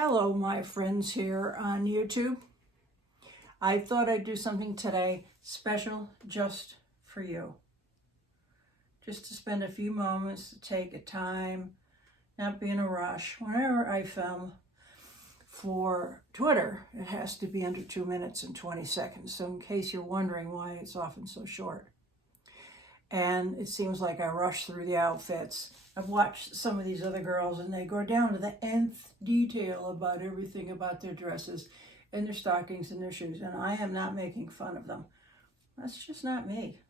Hello, my friends here on YouTube. I thought I'd do something today special just for you. Just to spend a few moments to take a time, not be in a rush. Whenever I film for Twitter, it has to be under 2 minutes and 20 seconds. So in case you're wondering why it's often so short. And it seems like I rush through the outfits. I've watched some of these other girls and they go down to the nth detail about everything about their dresses and their stockings and their shoes. And I am not making fun of them. That's just not me.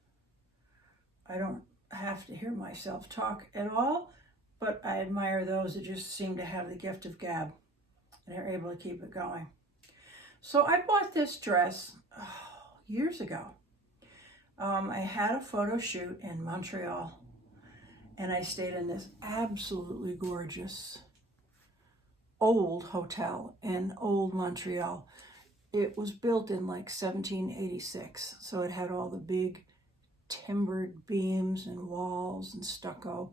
I don't have to hear myself talk at all, but I admire those that just seem to have the gift of gab and are able to keep it going. So I bought this dress years ago. I had a photo shoot in Montreal and I stayed in this absolutely gorgeous old hotel in old Montreal. It was built in like 1786, so it had all the big timbered beams and walls and stucco.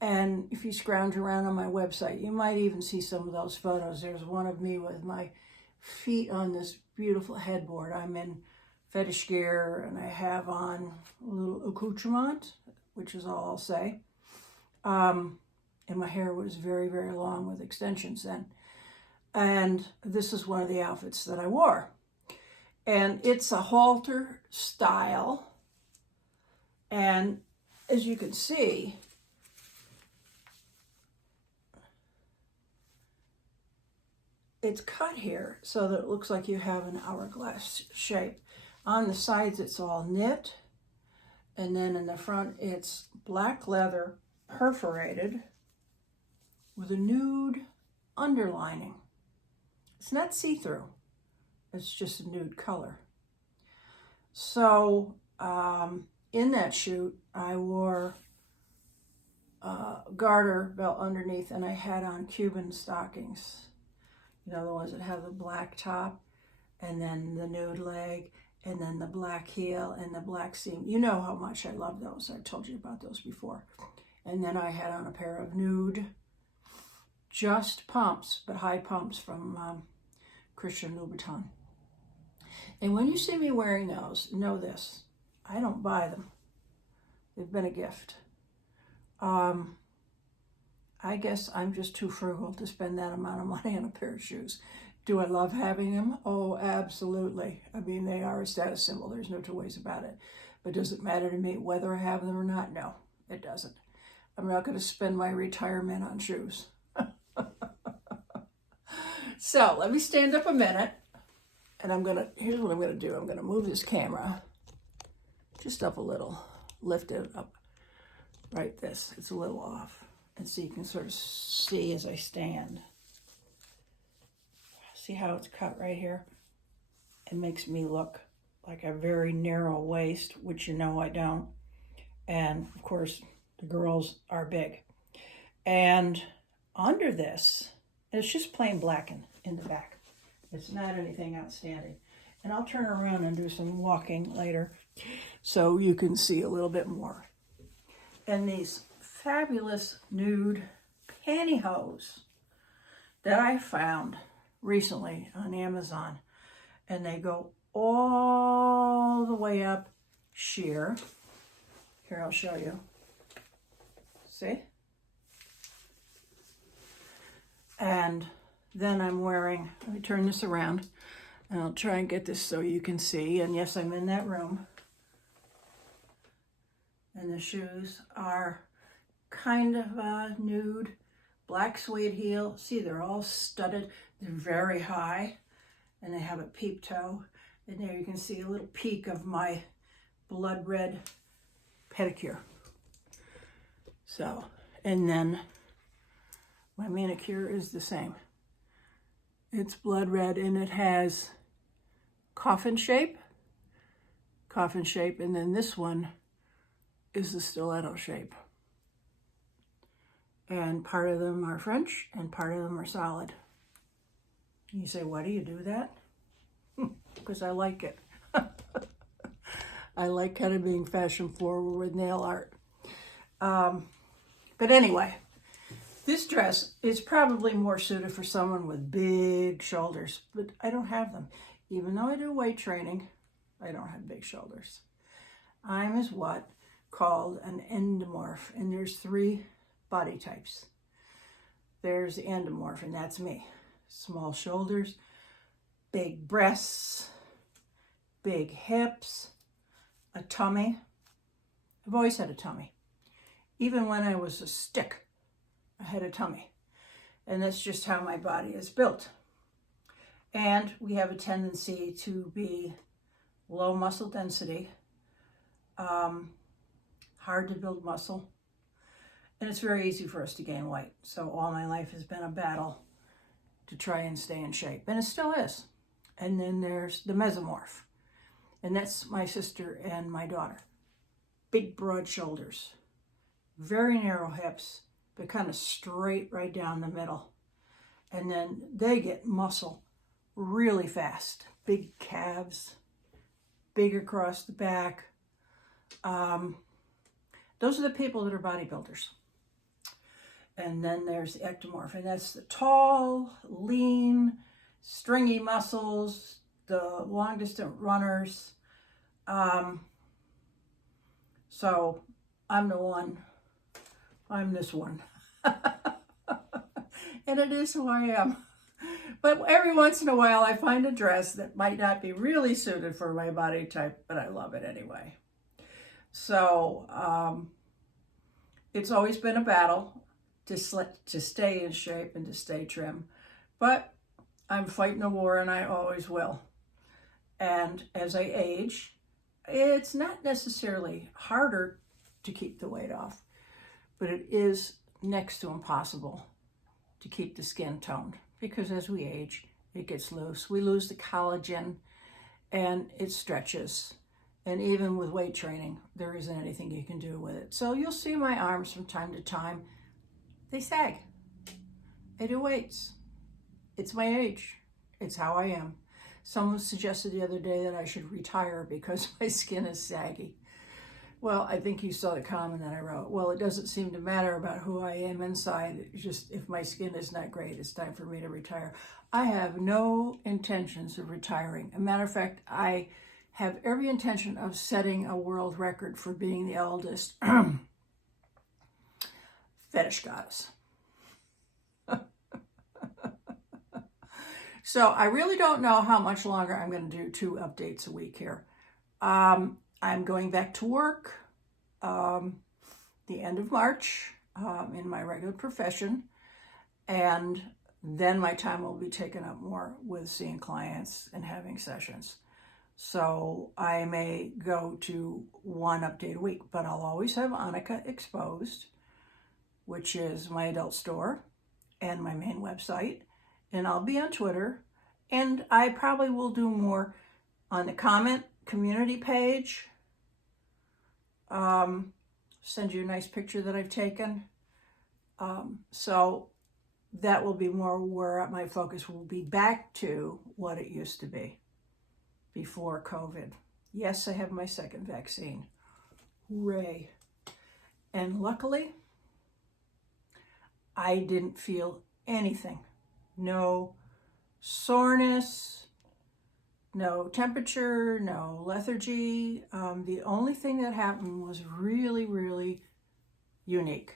And if you scrounge around on my website, you might even see some of those photos. There's one of me with my feet on this beautiful headboard. I'm in fetish gear and I have on a little accoutrement, which is all I'll say. And my hair was very, very long with extensions then. And this is one of the outfits that I wore. And it's a halter style. And as you can see, it's cut here so that it looks like you have an hourglass shape. On the sides, it's all knit. And then in the front, it's black leather perforated with a nude underlining. It's not see-through. It's just a nude color. So in that shoot, I wore a garter belt underneath and I had on Cuban stockings. You know, the ones that have the black top and then the nude leg and then the black heel and the black seam. You know how much I love those. I've told you about those before. And then I had on a pair of nude, just pumps, but high pumps from Christian Louboutin. And when you see me wearing those, know this, I don't buy them. They've been a gift. I guess I'm just too frugal to spend that amount of money on a pair of shoes. Do I love having them? Oh, absolutely. I mean, they are a status symbol. There's no two ways about it. But does it matter to me whether I have them or not? No, it doesn't. I'm not going to spend my retirement on shoes. So let me stand up a minute. And here's what I'm going to do. I'm going to move this camera just up a little. Lift it up. Right this. It's a little off. And so you can sort of see as I stand. See how it's cut right here? It makes me look like a very narrow waist, which you know I don't. And of course, the girls are big. And under this, it's just plain black in the back. It's not anything outstanding. And I'll turn around and do some walking later so you can see a little bit more. And these fabulous nude pantyhose that I found recently on Amazon, and they go all the way up sheer. Here, I'll show you. See? And then I'm wearing, let me turn this around, and I'll try and get this so you can see. And yes, I'm in that room. And the shoes are kind of nude, black suede heel. See, they're all studded. They're very high, and they have a peep toe. And there you can see a little peek of my blood red pedicure. So, and then my manicure is the same. It's blood red, and it has coffin shape, and then this one is the stiletto shape. And part of them are French, and part of them are solid. You say, why do you do that? Because I like it. I like kind of being fashion forward with nail art. But anyway, This dress is probably more suited for someone with big shoulders, but I don't have them. Even though I do weight training, I don't have big shoulders. I'm is what called an endomorph, and there's 3 body types. There's the endomorph, and that's me. Small shoulders, big breasts, big hips, a tummy. I've always had a tummy. Even when I was a stick, I had a tummy. And that's just how my body is built. And we have a tendency to be low muscle density, hard to build muscle, and it's very easy for us to gain weight. So all my life has been a battle to try and stay in shape, and it still is. And then there's the mesomorph, and that's my sister and my daughter. Big, broad shoulders, very narrow hips, but kind of straight right down the middle. And then they get muscle really fast. Big calves, big across the back. Those are the people that are bodybuilders. And then there's the ectomorph, and that's the tall, lean, stringy muscles, the long distance runners. So I'm the one. I'm this one. And it is who I am. But every once in a while I find a dress that might not be really suited for my body type, but I love it anyway. So it's always been a battle to stay in shape and to stay trim. But I'm fighting the war, and I always will. And as I age, it's not necessarily harder to keep the weight off, but it is next to impossible to keep the skin toned, because as we age, it gets loose. We lose the collagen and it stretches. And even with weight training, there isn't anything you can do with it. So you'll see my arms from time to time. They sag. I do weights. It's my age. It's how I am. Someone suggested the other day that I should retire because my skin is saggy. Well, I think you saw the comment that I wrote. Well, it doesn't seem to matter about who I am inside. It's just if my skin is not great, it's time for me to retire. I have no intentions of retiring. As a matter of fact, I have every intention of setting a world record for being the eldest fetish goddess. So I really don't know how much longer I'm going to do 2 updates a week here. I'm going back to work the end of March in my regular profession, and then my time will be taken up more with seeing clients and having sessions. So I may go to 1 update a week, but I'll always have Annika Exposed, which is my adult store and my main website, and I'll be on Twitter, and I probably will do more on the comment community page. Send you a nice picture that I've taken. So that will be more where my focus will be back to what it used to be before COVID. Yes, I have my 2nd vaccine. Hooray. And luckily, I didn't feel anything. No soreness, no temperature, no lethargy. The only thing that happened was really, really unique.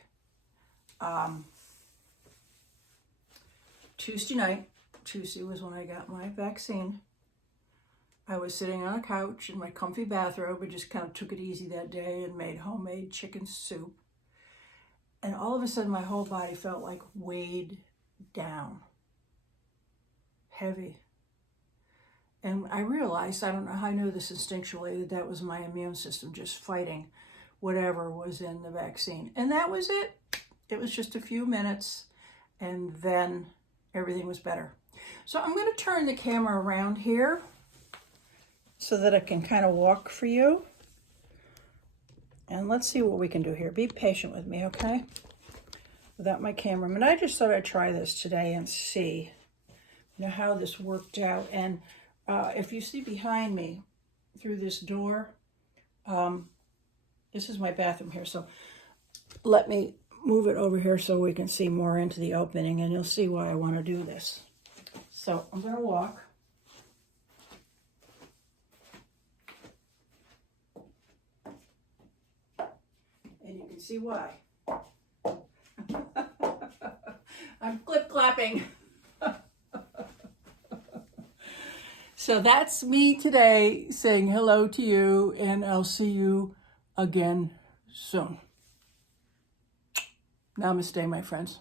Tuesday was when I got my vaccine. I was sitting on a couch in my comfy bathrobe. I just kind of took it easy that day and made homemade chicken soup. And all of a sudden, my whole body felt like weighed down, heavy. And I realized, I don't know how I knew this instinctually, that was my immune system just fighting whatever was in the vaccine. And that was it. It was just a few minutes, and then everything was better. So I'm going to turn the camera around here so that I can kind of walk for you. And let's see what we can do here. Be patient with me, okay? Without my cameraman. I just thought I'd try this today and see, how this worked out. And if you see behind me through this door, this is my bathroom here. So let me move it over here so we can see more into the opening, and you'll see why I want to do this. So I'm going to walk. And you can see why. I'm clip-clapping. So that's me today saying hello to you, and I'll see you again soon. Namaste, my friends.